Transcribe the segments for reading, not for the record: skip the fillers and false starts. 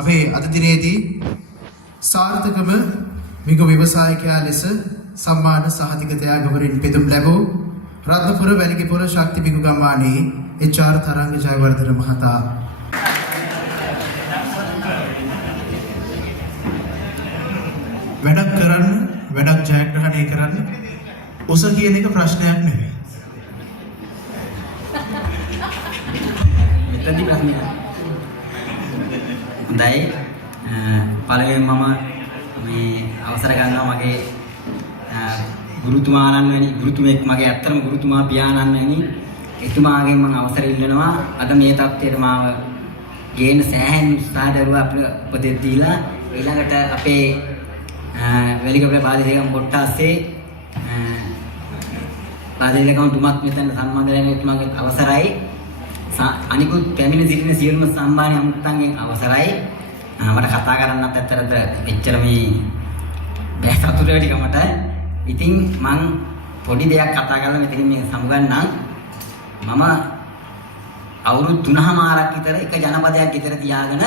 අපේ අද දිනේදී සාර්ථකම මිගු ව්‍යවසායකයා ලෙස සම්මාන සහතික ත්‍යාගවරින් පෙදුම් ලැබූ රත්නපුර වැලිගිපොළ ශක්ති මිගු ගම්මානයේ එච්.ආර්. තරංග ජයවර්ධන මහතා වැඩක් කරන්න වැඩක් ජයග්‍රහණය කරන්න උස කියන එක ප්‍රශ්නයක් නෙවෙයි. මෙතනදී ප්‍රශ්නයක්. හොඳයි. පළවෙනිම මම මේ අවසර ගන්නවා මගේ ගුරුතුමාණන් වැනි ගුරුතුමෙක් මගේ ඇත්තම ගුරුතුමා පියාණන් වැනි එතුමාගෙන් මම අවසර ඉල්ලනවා අද මේ තත්ත්වයට මාව ගේන සෑහෙන උත්සාහ දරුවා අපිට උපදෙස් දීලා ඊළඟට අපේ වැලිගොඩ බාදිරේගම කොට්ටාස්සේ බාදිරේගම තුමත් මෙතන සම්මාන දෙන එතුමාගේ අවසරයි අනිකුත් පැමිණ සිටින සියලුම සම්මාන අමුත්තන්ගෙන් අවසරයි මට කතා කරන්නත් ඇත්තටද එච්චර මේ බෑ සතුට වැඩිකමට ඉතින් මං පොඩි දෙයක් කතා කරලා මෙතන මේ සමුගන්නම් මම අවුරුදු 3මාරක් විතර එක ජනපදයක් විතර තියාගෙන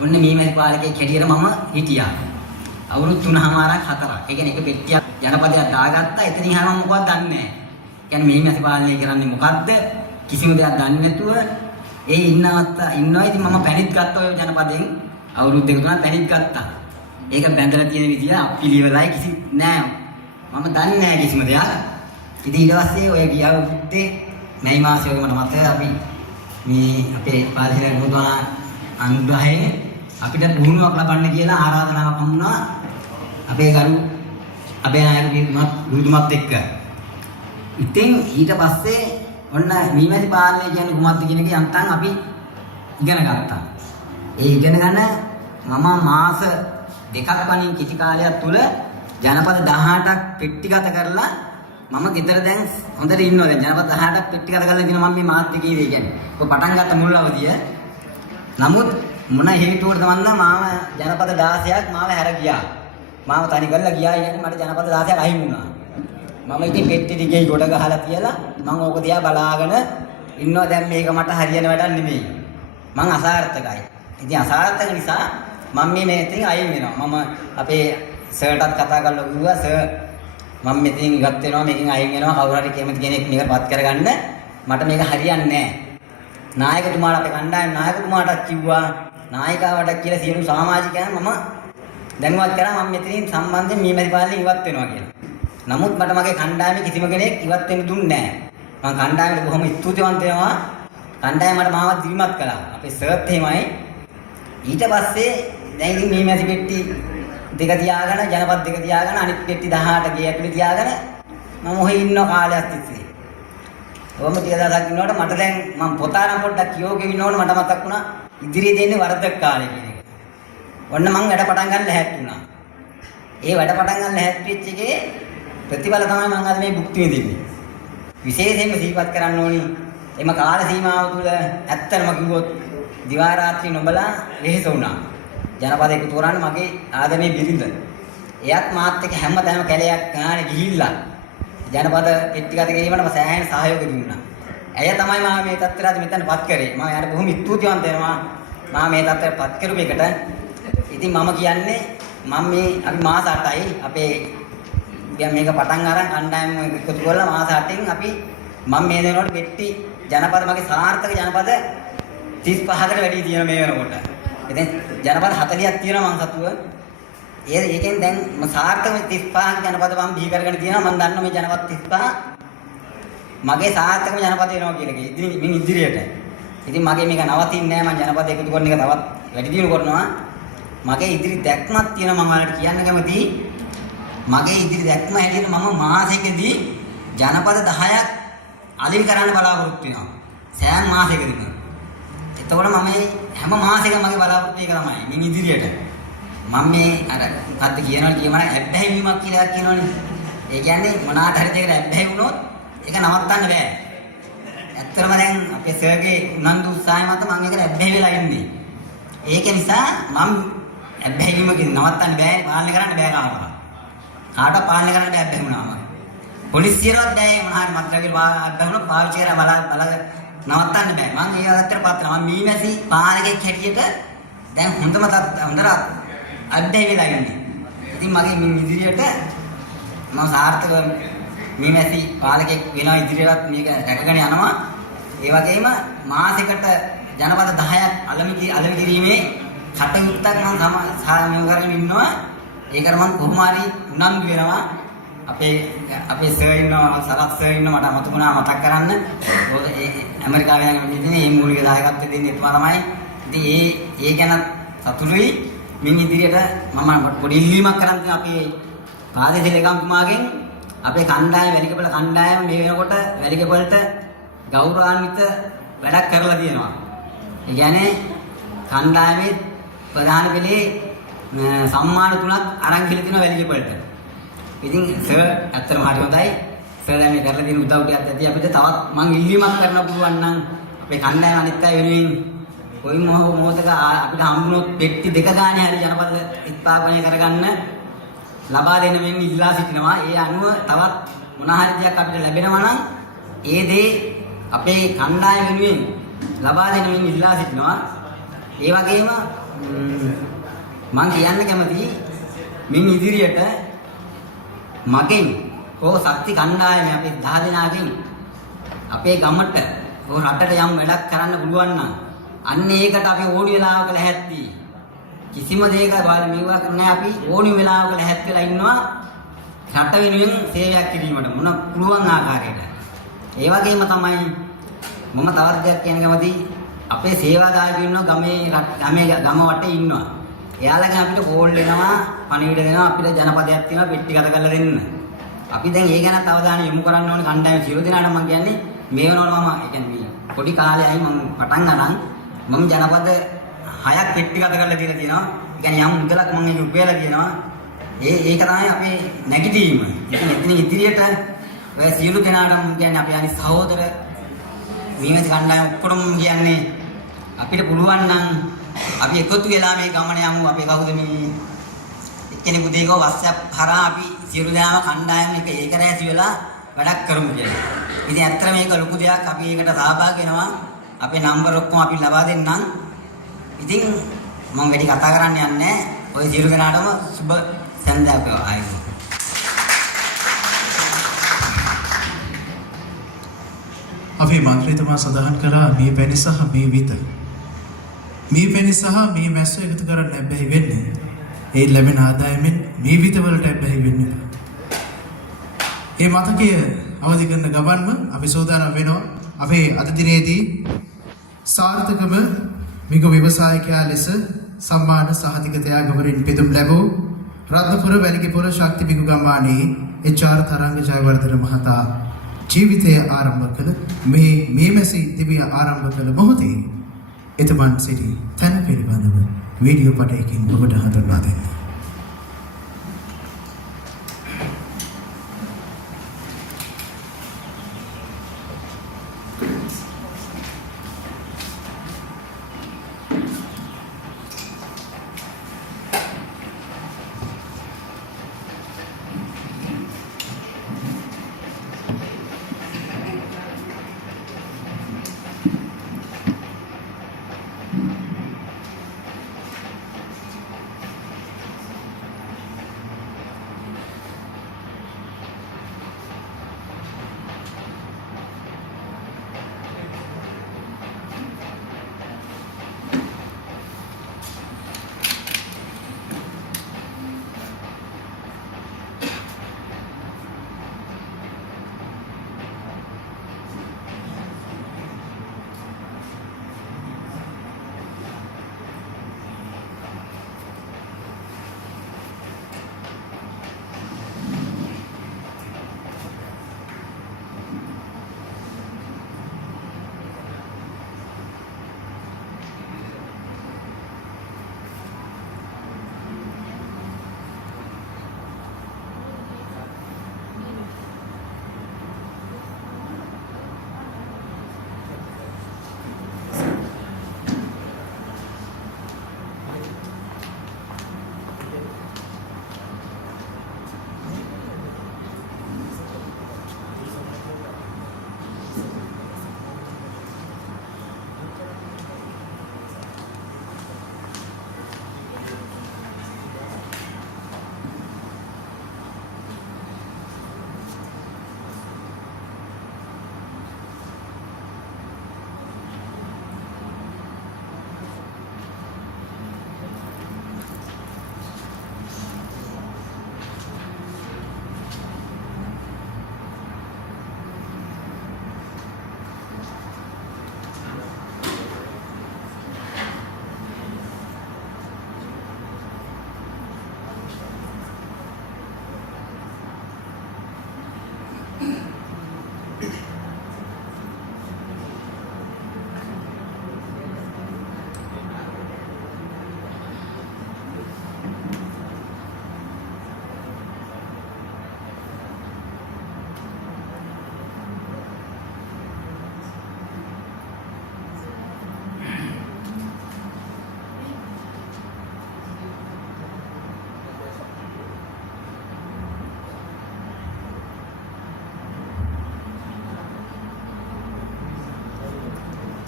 ඔන්න මීමැසි පාලකයෙක් හැටියට මම හිටියා අවුරුදු 3මාරක් 4ක් ඒ කියන්නේ එක පෙට්ටියක් ජනපදයක් දාගත්තා එතනින් හැම මොකක්ද දන්නේ නැහැ කියන්නේ මීමැසි පාලනය කරන්නේ මොකද්ද කිසිම දෙයක් දන්නේ නැතුව ඒ ඉන්නවා ඉතින් මම පැණිත් ගත්තා ඔය ජනපදයෙන් අවුරුදු 2 3ක් පැණිත් ගත්තා ඒක බැඳලා තියෙන විදිය අපිලිවෙලයි කිසි නෑ මම දන්නේ නෑ කිසිම දෙයක් ඉතින් ඊට පස්සේ ඔය ගිය අවුරුද්දේ මේ මාසෙ වගේ මට මතකයි අපි මේ අපේ පාලිහේ ගුරුතුමා අනුග්‍රහයෙන් අපිට පුහුණුවක් ලබන්න කියලා ආරාධනාවක් වුණා අපේ අපේ නායක ගුරුතුමත් එක්ක ඉතින් ඊට පස්සේ ඔන්න මීමැසි පාලනය කියන්නේ කුමක්ද කියන එක යන්තම් අපි ඉගෙන ගත්තා. ඒ ඉගෙන ගන්න මම මාස දෙකක් වලින් කිසි කාලයක් තුල ජනපද 18ක් පෙට්ටිගත කරලා මම ගෙදර දැන් හොඳට ඉන්නවා දැන් ජනපද 18ක් පෙට්ටිගත කරලා දින මම මේ මාත් කීවේ කියන්නේ. ඔක පටන් ගත්ත මුල් අවදිය. නමුත් මොන හේතුවකටද මන්ද මාව ජනපද 16ක් මාව හැර ගියා. මාව තනි කරලා ගියා කියන්නේ මට ජනපද 16ක් අහිමි වුණා. මම ඉතින් පෙට්ටි දිගේ ගොඩ ගහලා තියලා මම ඕක දිහා බලාගෙන ඉන්නවා දැන් මේක මට හරියන වැඩක් නෙමෙයි මං අසාර්ථකයි ඉතින් අසාර්ථක නිසා මම මේ මෙතෙන් අයින් වෙනවා මම අපේ සර්ටත් කතා කරලා කිව්වා සර් මම මෙතෙන් ඉවත් වෙනවා මේකෙන් අයින් වෙනවා කවුරු හරි කැමති කෙනෙක් මේක පත් කරගන්න මට මේක හරියන්නේ නැහැ නායකතුමාට අපේ කණ්ඩායම නායකතුමාටත් කිව්වා නායිකාවට කියලා සියලු සමාජිකයන් මම දැනුවත් කරා මම මෙතනින් සම්බන්ධයෙන් මීමැසි පාලනයෙන් ඉවත් වෙනවා කියලා නමුත් මට මගේ කණ්ඩායමේ කිසිම කෙනෙක් ඉවත් වෙන්න දුන්නේ නැහැ. මම කණ්ඩායමට බොහොම ස්තුතිවන්ත වෙනවා. කණ්ඩායම මට මාව දිරිමත් කළා. අපේ සර්ත් එහෙමයි. ඊට පස්සේ දැන් ඉතින් මේ මැසි පෙට්ටි දෙක තියාගෙන ජනපද දෙක තියාගෙන අනිත් පෙට්ටි 18 ගේ ඇතුලේ තියාගෙන මම ඔහේ ඉන්න කාලයක් තිස්සේ. ඔවම ටික දවසක් ඉන්නකොට මට දැන් මම පොතානම් පොඩ්ඩක් කියෝගෙ ඉන්නකොට මට මතක් වුණා ඉදිරියේ දෙන්නේ වරදක් කාලේ කියන එක. ඔන්න මම වැඩ පටන් ගන්න ලැහැත් වුණා. ඒ වැඩ පටන් ගන්න ලැහැත් වෙච්ච එකේ ප්‍රතිඵල තමයි මම අද මේ භුක්ති විඳින්නේ. විශේෂයෙන්ම සිහිපත් කරන්න ඕනි එම කාල සීමාව තුළ ඇත්තම කිව්වොත් දිවා රාත්‍රී නොබලා වෙහෙස වුණා. ජනපද එකතු කරන්න මගේ ආදමේ බිරිඳ. එයත් මාත් එක්ක හැමතැනම කැලයක් ගානේ ගිහිල්ලා ජනපද පෙට්ටිගත කිරීමට මම සෑහෙන සහයෝගය දුන්නා. ඇය තමයි මම මේ තත්ත්වයට මෙතනපත් කරේ. මම යාට බොහොම ස්තුතිවන්ත වෙනවා. මම මේ තත්ත්වයටපත් කරුප එකට. ඉතින් මම කියන්නේ මම මේ අපි මාස 8යි අපේ දැන් මේක පටන් අරන් කණ්ඩායම එකතු කරලා මාස 8න් අපි මම මේ දෙනකොට පෙට්ටි ජනපද මගේ සාර්ථක ජනපද 35කට වැඩි තියෙනවා මේ වෙනකොට. ඉතින් ජනපද 40ක් තියෙනවා මං සතුව. ඒකෙන් දැන් මම සාර්ථක 35ක් ජනපද මම බිහි කරගෙන තියෙනවා. මම දන්නවා මේ ජනපද 35 මගේ සාර්ථකම ජනපද වෙනවා කියන එක. ඉතින් ඉදිරියට. ඉතින් මගේ මේක නවතින්නේ නැහැ. මම ජනපද එකතු කරන එක තවත් වැඩි දියුණු කරනවා. මගේ ඉදිරි දැක්මක් තියෙනවා මම ඔයාලට කියන්න කැමතියි. මගේ ඉදිරි දැක්ම හැටියට මම මාසෙකදී ජනපද 10ක් අලින් කරන්න බලාපොරොත්තු වෙනවා. සෑම මාසෙකදීම. එතකොට මම හැම මාසෙකම මගේ බලාපොරොත්තු එක තමයි මේ ඉදිරියට. මම මේ අර මොකද්ද කියනවා ඇබ්බැහිවීමක් කියලා කියනවනේ. ඒ කියන්නේ මොනාට හරි දෙයකට ඇබ්බැහි වුණොත් ඒක නවත්තන්න බෑ. ඇත්තටම දැන් අපේ සර්ගේ උනන්දු උත්සාහය මත මම ඒකට ඇබ්බැහි වෙලා ඉන්නේ. ඒක නිසා මම ඇබ්බැහිවීමකින් නවත්තන්න බෑ පාලනය කරන්න බෑ කාටවත්. කාටවත් පාලනය කරන්න බෑ ඇබ්බැහි වුණාම. පොලිසියරවත් බෑ මොනවා හරි මත්ද්‍රව්‍ය අත්දැකලා පාවිච්චි කරලා බල නවත්තන්න බෑ. මම ඒ අතට පත් වෙනවා. මම මීමැසි පාලකෙක් හැටියට දැන් හොඳට අධ්‍යය වෙලා ඉන්නේ. ඉතින් මගේ මේ ඉදිරියට මම සාර්ථකව මේ මැසි පාලකෙක් වෙනවා ඉදිරියට මේක රැකගෙන යනවා. ඒ වගේම මාසෙකට ජනපද 10ක් අලෙවි කිරීමේ කටයුත්තක් මම සාමය කරගෙන ඉන්නවා. ඒකට මම කොහොම හරි උනන්දු වෙනවා. අපේ සර් ඉන්නවා සරත් සර් ඉන්නවා මට අමතකුණා මතක් කරන්න. ඇමරිකාවේ යන ඉන්නේ මේ මූලික දායකත්වය දෙන්නේ එතුමා තමයි. ඉතින් ඒ ගැන සතුටුයි. මින් ඉදිරියට මම පොඩි ඉල්ලීමක් කරන් තියෙනවා අපේ ප්‍රාදේශීය ලේකම්තුමාගෙන්. අපේ කණ්ඩායම වැලිකපල කණ්ඩායම මේ වෙනකොට වැලිකපලට ගෞරවාන්විත වැඩක් කරලා තියෙනවා. ඒ කියන්නේ කණ්ඩායමේ ප්‍රධාන පෙළේ සම්මාන 3ක් අරන් ගිහලා තියෙනවා වැලිකපලට. ඉතින් සර් ඇත්තටම හරි හොඳයි. සර් දැන් මේ කරලා තියෙන උදව් ටිකක් ඇති අපිට තවත් මම ඉල්ලීමක් කරන්න පුළුවන් නම් අපේ කණ්ඩායම අනිත් අය වෙනුවෙන් කොයි මොහොතක අපිට හම්බුනොත් පෙට්ටි දෙක ගානේ හරි ජනපද ස්ථාපනය කරගන්න ලබා දෙන්න මෙන් ඉල්ලා සිටිනවා. ඒ අනුව තවත් මොන හරි දෙයක් අපිට ලැබෙනවා නම් ඒ දේ අපේ කණ්ඩායම වෙනුවෙන් ලබා දෙන්න මෙන් ඉල්ලා සිටිනවා. ඒ වගේම මම කියන්න කැමතියි මින් ඉදිරියට මගෙන් හෝ ශක්ති කණ්ඩායම අපේ 10 දෙනාගෙන් අපේ ගමට හෝ රටට යම් වැඩක් කරන්න පුළුවන් නම් අන්න ඒකට අපි ඕනි වෙලාවක ලැහැත්ති. කිසිම දෙයක මේවා කරන්නේ අපි ඕනි වෙලාවක ලැහැත් වෙලා ඉන්නවා රට වෙනුවෙන් සේවයක් කිරීමට මොන පුළුවන් ආකාරයකට. ඒ වගේම තමයි මම තවත් දෙයක් කියන්න කැමතියි. අපේ සේවාදායකයෝ ඉන්නවා ගම වටේ ඉන්නවා. එයාලගෙන් අපිට කෝල් දෙනවා, පණිවිඩ දෙනවා අපිට ජනපදයක් තියෙනවා පෙට්ටි ගත කරලා දෙන්න. අපි දැන් ඒ ගැනත් අවධානය යොමු කරන්න ඕනේ කණ්ඩායම සියලු දෙනාට මම කියන්නේ මේ වෙනවල මම කියන්නේ පොඩි කාලෙයි මම පටන් ගන්න මම ජනපද 6ක් පෙට්ටි ගත කරලා දීලා තියෙනවා. ඒ කියන්නේ යම් මුදලක් මම ඒක උපයලා තියෙනවා. ඒක තමයි අපේ නැගිටීම. ඉතින් එතන ඉදිරියට ඔය සියලු දෙනාටම කියන්නේ අපි අනිත් සහෝදර මේවත් කණ්ඩායම ඔක්කොම කියන්නේ අපිට පුළුවන් නම් අපි එකතු වෙලා මේ ගමන යමු. අපි කවුද මේ එක්කෙනෙකු දෙකව WhatsApp හරහා අපි සියලු දෙනාම කණ්ඩායම එක ඒකරැසි වෙලා වැඩක් කරමු කියලා. ඉතින් ඇත්තට මේක ලොකු දෙයක්. අපි ඒකට සහභාගී වෙනවා. අපේ නම්බර ඔක්කොම අපි ලබා දෙන්නම්. ඉතින් මම වැඩි කතා කරන්න යන්නේ නැහැ. ඔය සියලු දෙනාටම සුබ සන්ධ්‍යාවක් ආයුබෝවන්. අපේ මන්ත්‍රීතුමා සඳහන් කරා මේ පැණි සහ මේ විත. මේ පැණි සහ මේ මැස්ස එකතු කරන්න බැහැ වෙන්නේ. ඒ ලැබෙන ආදායමෙන් මේ විත වලට බැහැ වෙන්නේ. මේ මතකය අවදි කරන ගමන්ම අපි සෝදානම් වෙනවා. අපේ අද දිනේදී සාර්ථකම මිග ව්‍යවසායකයා ලෙස සම්මාන සහතික ත්‍යාගවරින් පෙදුම් ලැබූ රත්නපුර වැලිකපුර ශක්ති මිගු ගම්මානයේ එච්.ආර්. තරංග ජයවර්ධන මහතා ජීවිතය ආරම්භ කළ මේ මැසි දිවිය ආරම්භ කළ මොහොතේ එතුමන් සිටි තැන පිළිබඳව වීඩියෝ පටයකින් ඔබට හඳුන්වා දෙන්න.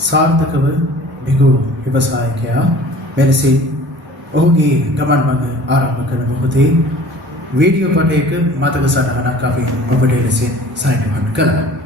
සාර්ථකව බිඟු ව්‍යවසායකයා මෙලෙසින් ඔහුගේ ගමන් මඟ ආරම්භ කරන මොහොතේ වීඩියෝ පටයක මතක සටහනක් අපි ඔබට ලෙසින් සයින්වන්න කළා.